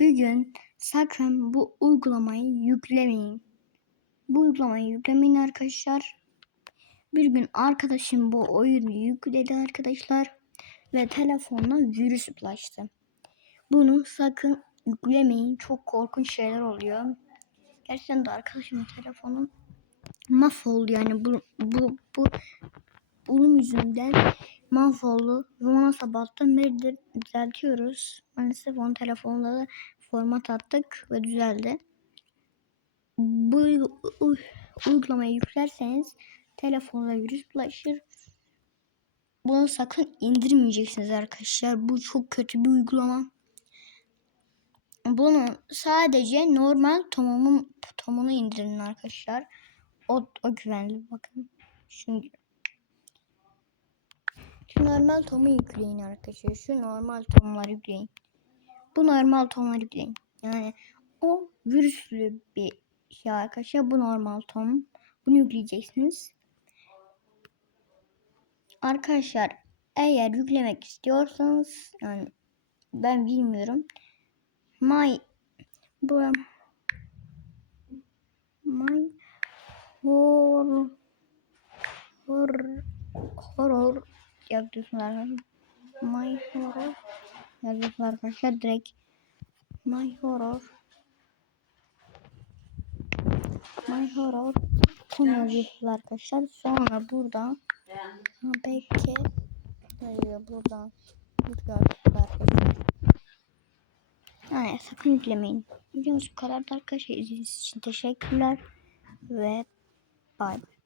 Bugün sakın bu uygulamayı yüklemeyin. Bu uygulamayı yüklemeyin arkadaşlar. Bir gün arkadaşım bu oyunu yükledi arkadaşlar ve telefonuna virüs bulaştı. Bunu sakın yüklemeyin. Çok korkunç şeyler oluyor. Gerçekten de arkadaşımın telefonu mahvoldu yani bu bu bu bunun yüzünden mahvoldu. Romana sabahtan beri düzeltiyoruz. Maalesef onun telefonunda da format attık ve düzeldi. Bu uygulamayı yüklerseniz telefonuna virüs bulaşır. Bunu sakın indirmeyeceksiniz arkadaşlar. Bu çok kötü bir uygulama. Bunu sadece normal Tom'un Tom'unu indirin arkadaşlar. O, o güvenli bakın. Şu normal Tom'u yükleyin arkadaşlar. Şu normal Tom'ları yükleyin. Bu normal Tom'ları yükleyin. Yani o virüslü bir şey arkadaşlar. Bu normal Tom. Bunu yükleyeceksiniz. Arkadaşlar eğer yüklemek istiyorsanız yani ben bilmiyorum. My bu My horror horror horror arkadaşlar. My horror yazıyorsunuz arkadaşlar direkt My horror My horror Tom yazıyorsunuz arkadaşlar. Sonra burada ha, belki buradan arkadaşlar. Yani sakın yüklemeyin. Videomuz bu kadar arkadaşlar. İzlediğiniz için teşekkürler ve bay bay.